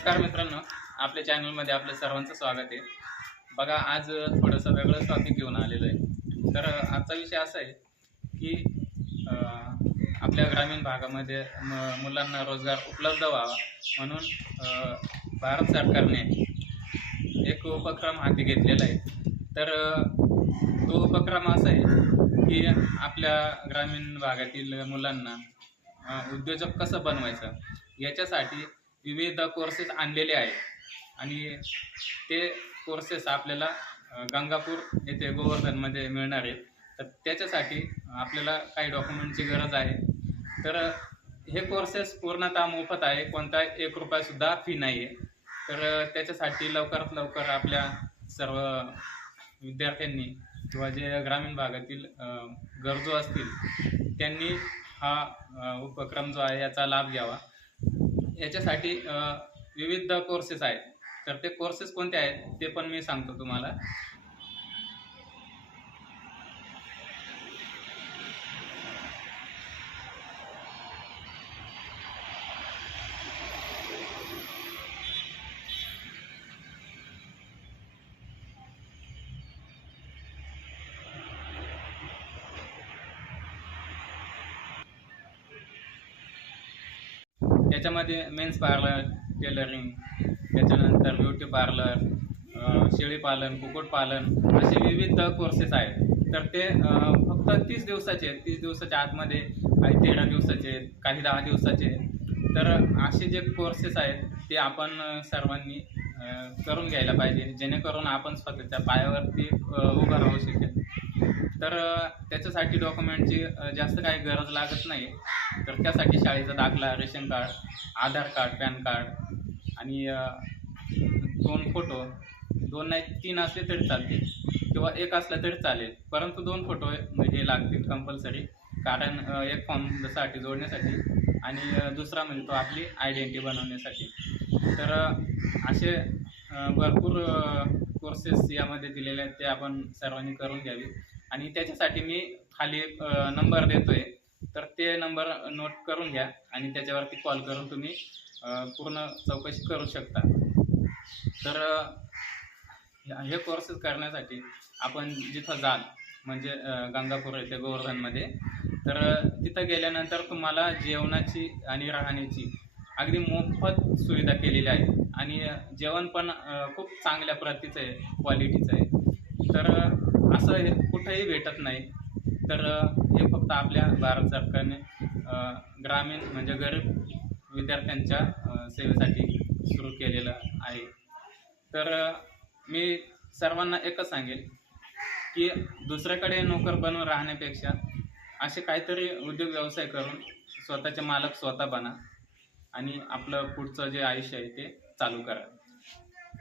नमस्कार मित्रांनो आपल्या चॅनलमध्ये आपलं सर्वांचं स्वागत आहे. बघा आज थोडंसं वेगळं टॉपिक घेऊन आलेलं आहे. तर आजचा विषय असा आहे की आपल्या ग्रामीण भागामध्ये म मुलांना रोजगार उपलब्ध व्हावा म्हणून भारत सरकारने एक उपक्रम हाती घेतलेला आहे. तर तो उपक्रम असा आहे की आपल्या ग्रामीण भागातील मुलांना उद्योजक कसं बनवायचं? याच्यासाठी विविध कोर्सेस आणलेले आहेत. आणि ते कोर्सेस आपल्याला गंगापूर येथे गोवर्धनमध्ये मिळणार आहेत. तर त्याच्यासाठी आपल्याला काही डॉक्युमेंटची गरज आहे. तर हे कोर्सेस पूर्णतः मोफत आहे. कोणता एक रुपयासुद्धा फी नाही आहे तर त्याच्यासाठी लवकरात लवकर आपल्या सर्व विद्यार्थ्यांनी किंवा जे ग्रामीण भागातील गरजू असतील त्यांनी हा उपक्रम जो आहे याचा लाभ घ्यावा. याच्यासाठी विविध कोर्सेस आहेत. तर ते कोर्सेस कोणते आहेत ते पण मी सांगतो तुम्हाला. त्याच्यामध्ये मेन्स पार्लर टेलरिंग त्याच्यानंतर ब्युटी पार्लर शेळीपालन कुक्कुटपालन असे विविध कोर्सेस आहेत. तर ते फक्त तीस दिवसाचे आहेत. तीस दिवसाच्या आतमध्ये काही तेरा दिवसाचे आहेत काही दहा दिवसाचे आहेत. तर असे जे कोर्सेस आहेत ते आपण सर्वांनी करून घ्यायला पाहिजे. जेणेकरून आपण स्वतःच्या पायावरती उभं राहू शकेल. तर त्याच्यासाठी डॉक्युमेंटची जास्त काही गरज लागत नाही तर त्यासाठी शाळेचा दाखला ration card Aadhaar card pan card आणि दोन फोटो दोन नाही तीन असले तरी चालतील किंवा एक असला तरी चालेल. परंतु दोन फोटो म्हणजे लागतील कंपल्सरी कारण एक फॉर्मसाठी जोडण्यासाठी आणि दुसरा म्हणजे तो आपली आयडेंटिटी बनवण्यासाठी. तर असे भरपूर कोर्सेस यामध्ये दिलेले आहेत ते आपण सर्वांनी करून घ्यावी. आणि त्याच्यासाठी मी खाली नंबर देतोय. तर ते नंबर नोट करून घ्या आणि त्याच्यावरती कॉल करून तुम्ही पूर्ण चौकशी करू शकता. तर हे कोर्सेस करण्यासाठी आपण जिथं जाल म्हणजे गंगापूर येथे गोवर्धनमध्ये तर तिथं गेल्यानंतर तुम्हाला जेवणाची आणि राहण्याची अगदी मोफत सुविधा केलेली आहे. आणि जेवण पण खूप चांगल्या प्रतीचं आहे क्वालिटीचं आहे. तर असं हे कुठंही भेटत नाही. तर हे फक्त आपल्या भारत सरकारने ग्रामीण म्हणजे गरीब विद्यार्थ्यांच्या सेवेसाठी सुरू केलेलं आहे. तर मी सर्वांना एकच सांगेल की दुसऱ्याकडे नोकर बनून राहण्यापेक्षा असे काहीतरी उद्योग व्यवसाय करून स्वतःचे मालक स्वतः बना आणि आपलं पुढचं जे आयुष्य आहे ते चालू करा.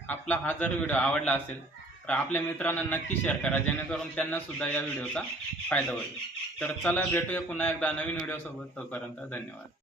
आपला हा जर व्हिडिओ आवडला असेल तर आपल्या मित्रांना नक्की शेअर करा जेणेकरून त्यांना सुद्धा या व्हिडिओचा फायदा होईल. तर चला भेटूया पुन्हा एकदा नवीन व्हिडिओसोबत तोपर्यंत धन्यवाद.